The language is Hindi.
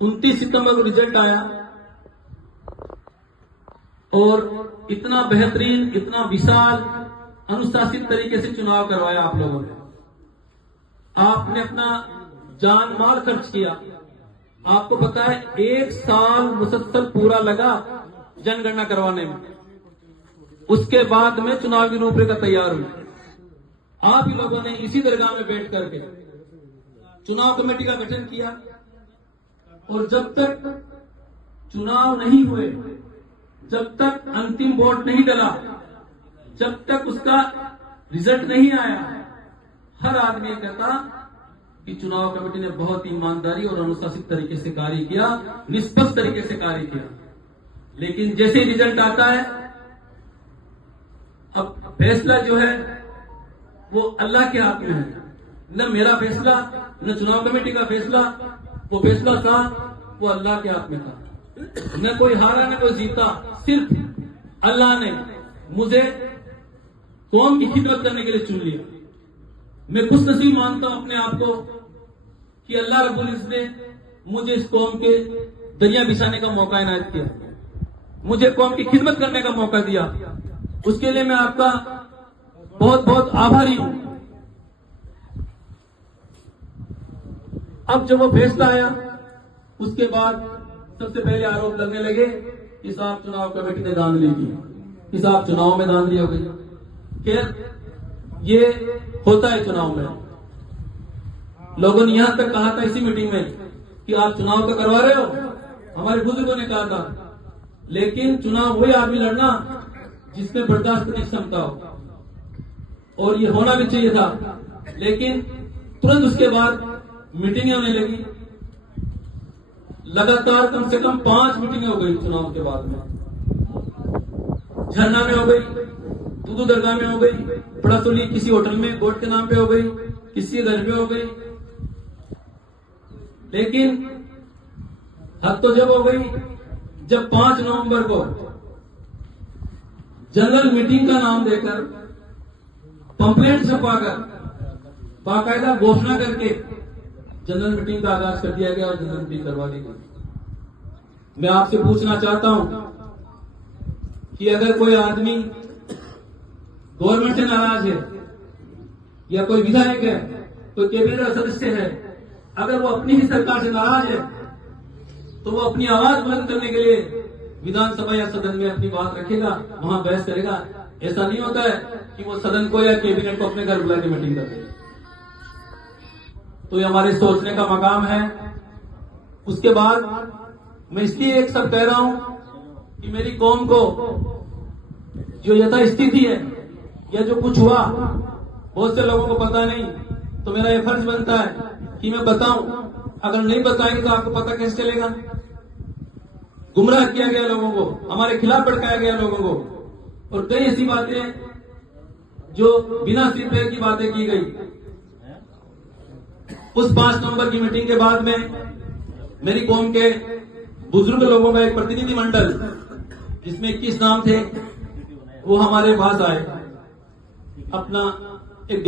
29 सितंबर को रिजल्ट आया और इतना बेहतरीन, इतना विशाल, अनुशासित तरीके से चुनाव करवाया आप लोगों ने। आपने अपना जान माल खर्च किया। आपको पता है 1 साल मुसलसल पूरा लगा जनगणना करवाने में। उसके बाद में चुनाव की रूपरेखा तैयार हुई। आप ही लोगों ने इसी दरगाह में बैठ करके चुनाव कमेटी का गठन किया और जब तक चुनाव नहीं हुए, जब तक अंतिम वोट नहीं डला, जब तक उसका रिजल्ट नहीं आया, हर आदमी कहता कि चुनाव कमेटी ने बहुत ईमानदारी और अनुशासित तरीके से कार्य किया, निष्पक्ष तरीके से कार्य किया। लेकिन जैसे ही रिजल्ट आता है, अब फैसला जो है वो अल्लाह के हाथ में है। न मेरा फैसला, न चुनाव कमेटी का फैसला। वो फैसला था वो अल्लाह के हाथ में था। न कोई हारा, न कोई जीता। सिर्फ अल्लाह ने मुझे कौम की खिदमत करने के लिए चुन लिया। मैं खुशनसीब मानता हूं अपने आप को कि अल्लाह रब्बुल इज्जत ने मुझे इस कौम के दरिया बिछाने का मौका इनायत किया, मुझे कौम की खिदमत करने का मौका दिया। उसके लिए मैं आपका बहुत बहुत आभारी हूं। अब जब वो फैसला आया, उसके बाद सबसे पहले आरोप लगने लगे कि साहब चुनाव कमेटी ने धांधली की, कि साहब चुनाव में धांधली हो गई। खैर, ये होता है चुनाव में। लोगों ने यहां तक कहा था इसी मीटिंग में कि आप चुनाव तो करवा रहे हो, हमारे बुजुर्गों ने कहा था, लेकिन चुनाव वही आदमी लड़ना जिसमें बर्दाश्त करने की क्षमता हो, और ये होना भी चाहिए था। लेकिन तुरंत उसके बाद मीटिंगें होने लगी। लगातार कम से कम 5 मीटिंगें हो गई चुनाव के बाद में। झरना में हो गई, दूदू दरगाह में हो गई, पड़ासोली किसी होटल में गोट के नाम पे हो गई, किसी घर पे हो गई। लेकिन हद तो जब हो गई जब 5 नवंबर को जनरल मीटिंग का नाम देकर पंपलेट छपाकर बाकायदा घोषणा करके जनरल मीटिंग का आगाज कर दिया गया और जनरल मीटिंग करवा दी गई। मैं आपसे पूछना चाहता हूं कि अगर कोई आदमी गवर्नमेंट से नाराज है, या कोई विधायक है, कोई कैबिनेट सदस्य है, अगर वो अपनी ही सरकार से नाराज है तो वो अपनी आवाज बुलंद करने के लिए विधानसभा या सदन में अपनी बात रखेगा, वहां बहस करेगा। ऐसा नहीं होता है कि वो सदन को या कैबिनेट को अपने घर बुला के मीटिंग कर दे। तो ये हमारे सोचने का मकाम है। उसके बाद मैं इसलिए एक सब कह रहा हूं कि मेरी कौम को जो यथास्थिति है या जो कुछ हुआ, बहुत से लोगों को पता नहीं, तो मेरा यह फर्ज बनता है कि मैं बताऊं। अगर नहीं बताएंगे तो आपको पता कैसे चलेगा? गुमराह किया गया लोगों को, हमारे खिलाफ भड़काया गया लोगों को, और कई ऐसी बातें जो बिना सिर पैर की बातें की गई। उस 5 नवंबर की मीटिंग के बाद में मेरी कौम के बुजुर्ग लोगों का एक प्रतिनिधि मंडल, जिसमें 21 नाम थे, वो हमारे पास आए, अपना